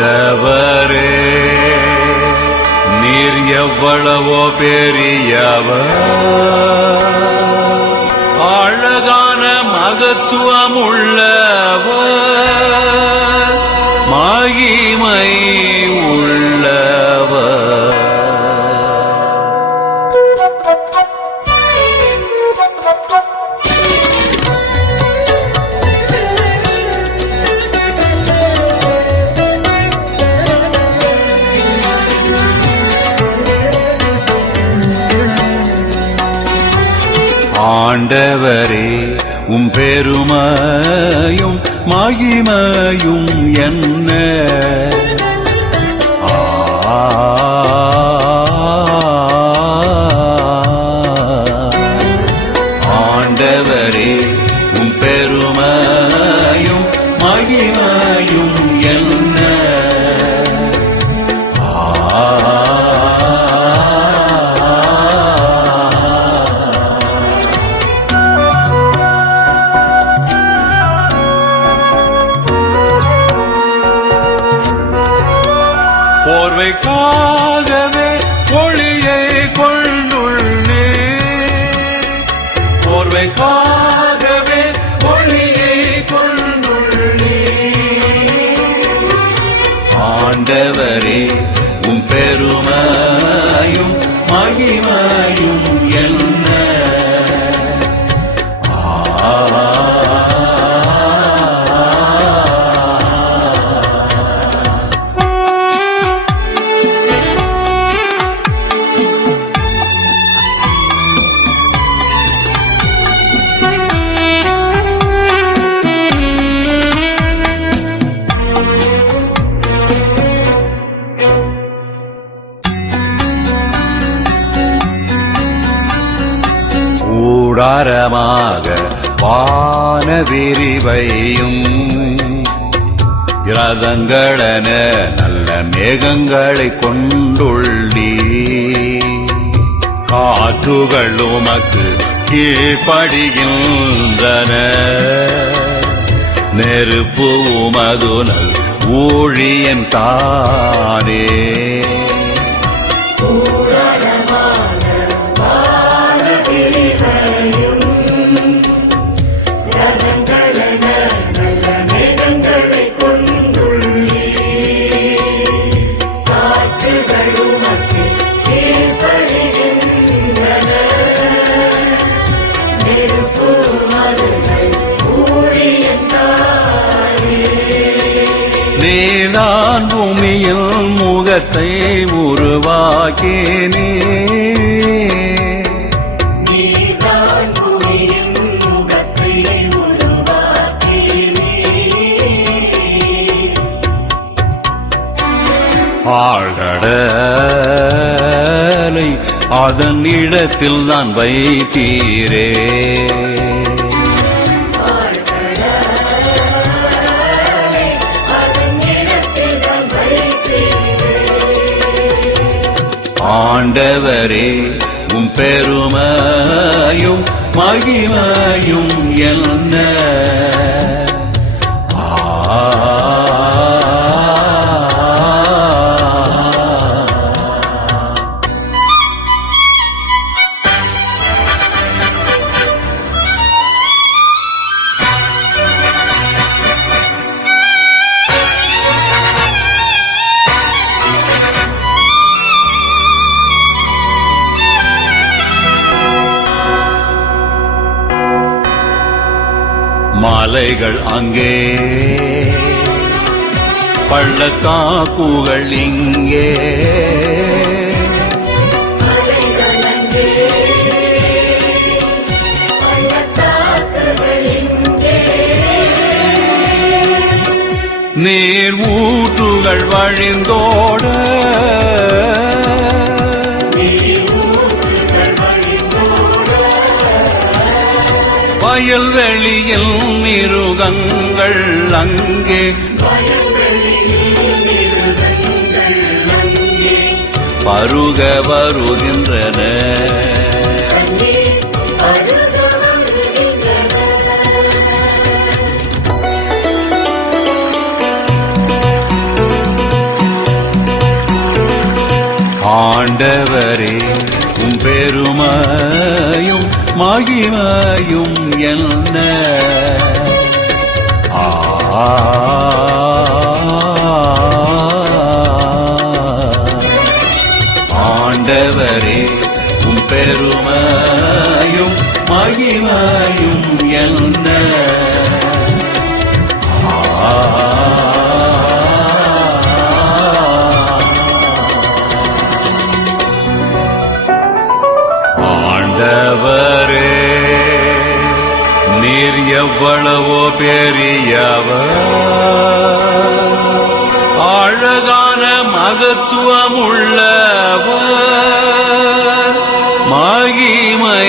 ஆண்டவரே நீர் எவ்வளவோ பெரியவர். அழகான மகத்துவம் உள்ளவர் ஆண்டவரே உம் பெருமையும் மகிமையும் என்ன? போர்வைக்காகவே ஒளியை கொண்டுள்ளே. போர்வைக்காகவே ஒளியை கொண்டுள்ளே. ஆண்டவரே உம் பெருமையும் மகிமை கூடாரமாக வான விரிவையும் ரதங்களென நல்ல மேகங்களை கொண்டுள்ளி காற்றுகள் உமக்கு கீழ்ப்படிகின்றன. நெருப்பு உமதுனல் ஊழியன் தானே. பூமியில் முகத்தை உருவாக்கினே. ஆழ்கடலை அதன் இடத்தில் தான் வைத்தீரே ஆண்டவரே உம் பெருமையும் மகிமையும் என்ன? மலைகள் அங்கே. பள்ளத்தாக்குகள் இங்கே. நீர் ஊற்றுகள் வழிந்தோட வயல்வெளியில் மிருகங்கள் அங்கே மிருகங்கள் அங்கே. பருக வருகின்றன ஆண்டவரே உன் பெருமா மகிமையும் என்ன? ஆ. நீர் எவ்வளவோ பெரியவர். அழகான மகத்துவம் உள்ளவர் மகிமை